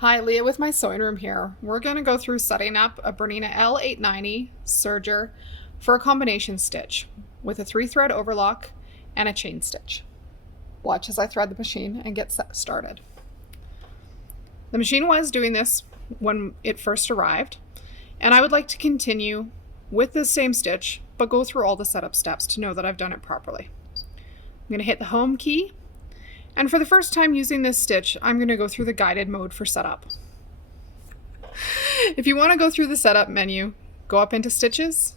Hi, Leah with my sewing room here. We're going to go through setting up a Bernina L890 serger for a combination stitch with a 3-thread overlock and a chain stitch. Watch as I thread the machine and get started. The machine was doing this when it first arrived, and I would like to continue with this same stitch but go through all the setup steps to know that I've done it properly. I'm going to hit the home key. And for the first time using this stitch, I'm going to go through the guided mode for setup. If you want to go through the setup menu, go up into stitches.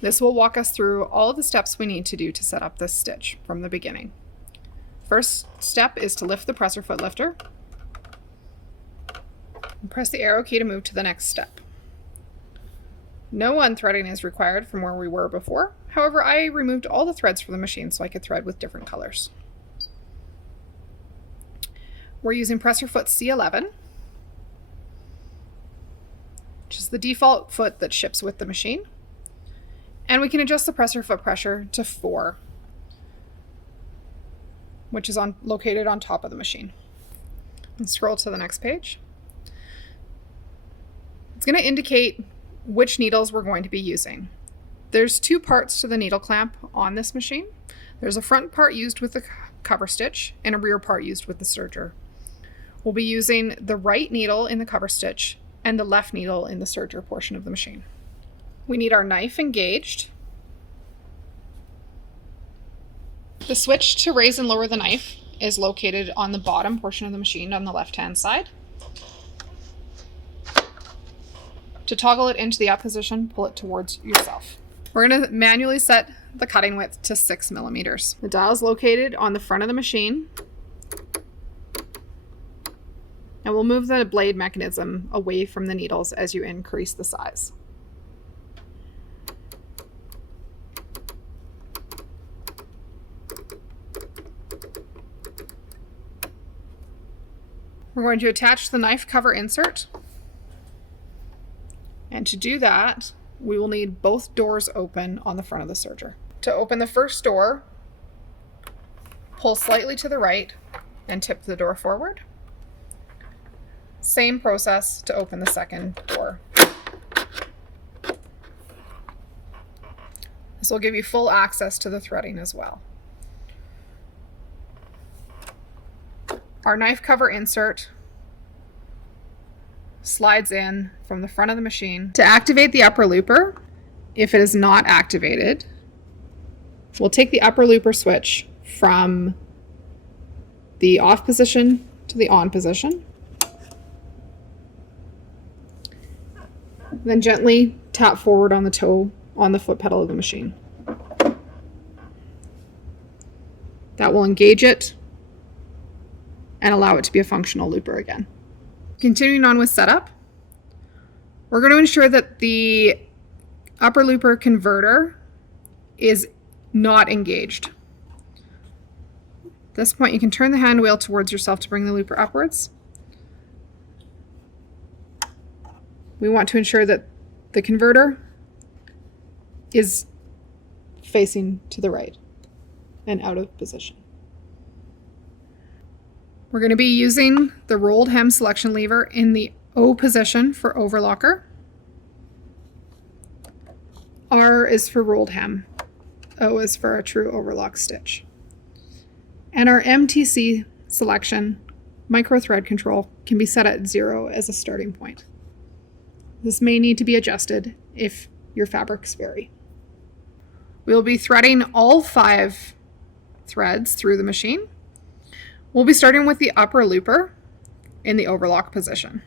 This will walk us through all the steps we need to do to set up this stitch from the beginning. First step is to lift the presser foot lifter. And press the arrow key to move to the next step. No unthreading is required from where we were before. However, I removed all the threads from the machine so I could thread with different colors. We're using presser foot C11, which is the default foot that ships with the machine. And we can adjust the presser foot pressure to 4, which is located on top of the machine. And scroll to the next page. It's going to indicate which needles we're going to be using. There's 2 parts to the needle clamp on this machine. There's a front part used with the cover stitch and a rear part used with the serger. We'll be using the right needle in the cover stitch and the left needle in the serger portion of the machine. We need our knife engaged. The switch to raise and lower the knife is located on the bottom portion of the machine on the left-hand side. To toggle it into the up position, pull it towards yourself. We're going to manually set the cutting width to 6 millimeters. The dial is located on the front of the machine. And we'll move the blade mechanism away from the needles as you increase the size. We're going to attach the knife cover insert. And to do that, we will need both doors open on the front of the serger. To open the first door, pull slightly to the right and tip the door forward. Same process to open the second door. This will give you full access to the threading as well. Our knife cover insert slides in from the front of the machine. To activate the upper looper, if it is not activated, we'll take the upper looper switch from the off position to the on position. Then gently tap forward on the toe on the foot pedal of the machine. That will engage it and allow it to be a functional looper again. Continuing on with setup, we're going to ensure that the upper looper converter is not engaged. At this point, you can turn the hand wheel towards yourself to bring the looper upwards. We want to ensure that the converter is facing to the right and out of position. We're going to be using the rolled hem selection lever in the O position for overlocker. R is for rolled hem. O is for a true overlock stitch. And our MTC selection, micro thread control, can be set at 0 as a starting point. This may need to be adjusted if your fabrics vary. We'll be threading all 5 threads through the machine. We'll be starting with the upper looper in the overlock position.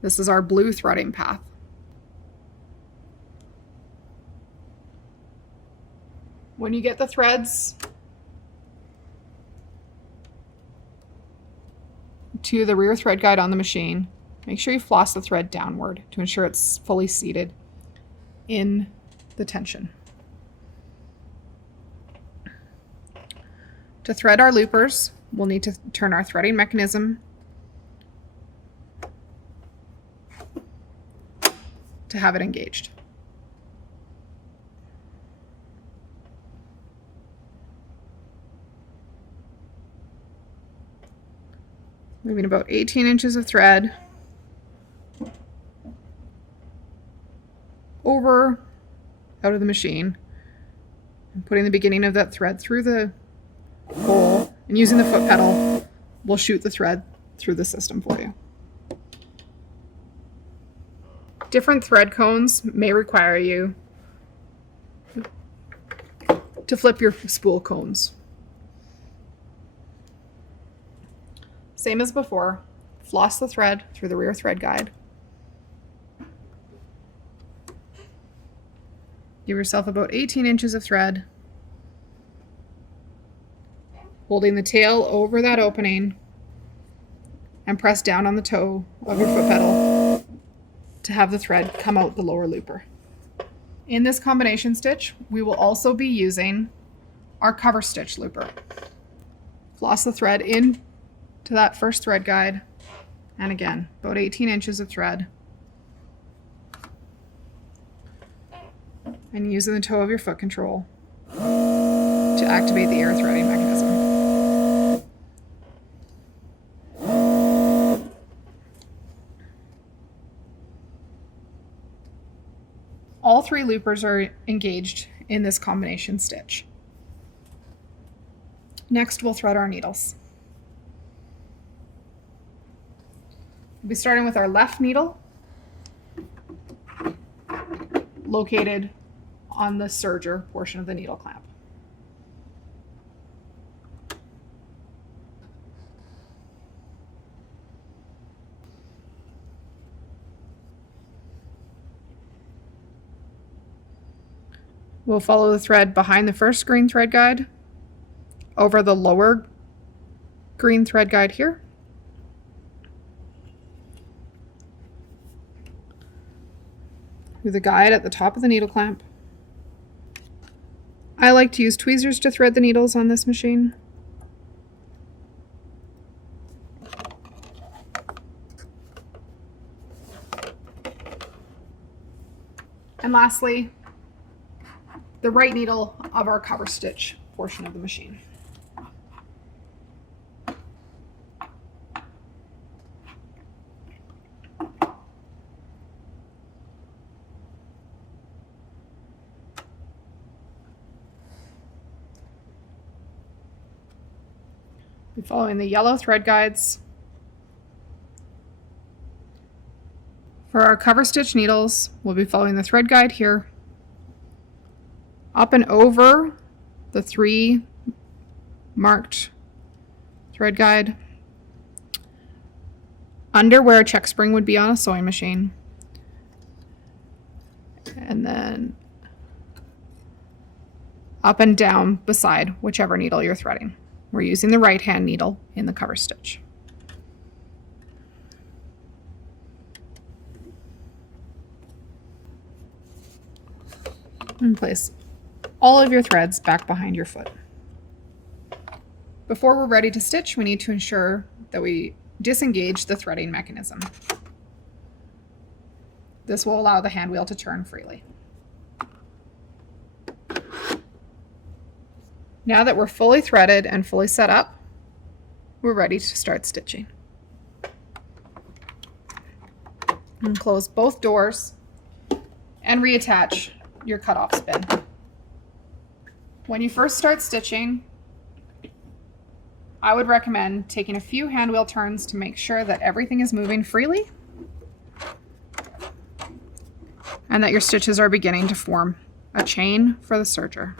This is our blue threading path. When you get the threads to the rear thread guide on the machine, make sure you floss the thread downward to ensure it's fully seated in the tension. To thread our loopers, we'll need to turn our threading mechanism to have it engaged. leaving about 18 inches of thread over out of the machine, and putting the beginning of that thread through the hole, and using the foot pedal will shoot the thread through the system for you. Different thread cones may require you to flip your spool cones. Same as before, floss the thread through the rear thread guide. Give yourself about 18 inches of thread, holding the tail over that opening, and press down on the toe of your foot pedal to have the thread come out the lower looper. In this combination stitch, we will also be using our cover stitch looper. Floss the thread in to that first thread guide, and again, about 18 inches of thread. And using the toe of your foot control to activate the air threading mechanism. All three loopers are engaged in this combination stitch. Next, we'll thread our needles. We'll be starting with our left needle, located on the serger portion of the needle clamp. We'll follow the thread behind the first green thread guide, over the lower green thread guide here, through the guide at the top of the needle clamp. I like to use tweezers to thread the needles on this machine. And lastly, the right needle of our cover stitch portion of the machine. Following the yellow thread guides. For our cover stitch needles, we'll be following the thread guide here, up and over the 3 marked thread guide, under where a check spring would be on a sewing machine, and then up and down beside whichever needle you're threading. We're using the right hand needle in the cover stitch. And place all of your threads back behind your foot. Before we're ready to stitch, we need to ensure that we disengage the threading mechanism. This will allow the hand wheel to turn freely. Now that we're fully threaded and fully set up, we're ready to start stitching. And close both doors and reattach your cutoff spin. When you first start stitching, I would recommend taking a few hand wheel turns to make sure that everything is moving freely and that your stitches are beginning to form a chain for the serger.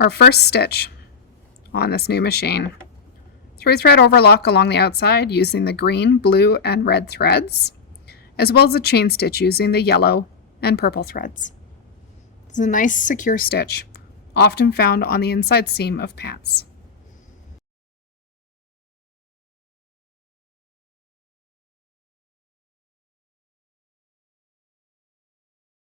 Our first stitch on this new machine. 3-thread overlock along the outside using the green, blue, and red threads, as well as a chain stitch using the yellow and purple threads. It's a nice secure stitch. often found on the inside seam of pants.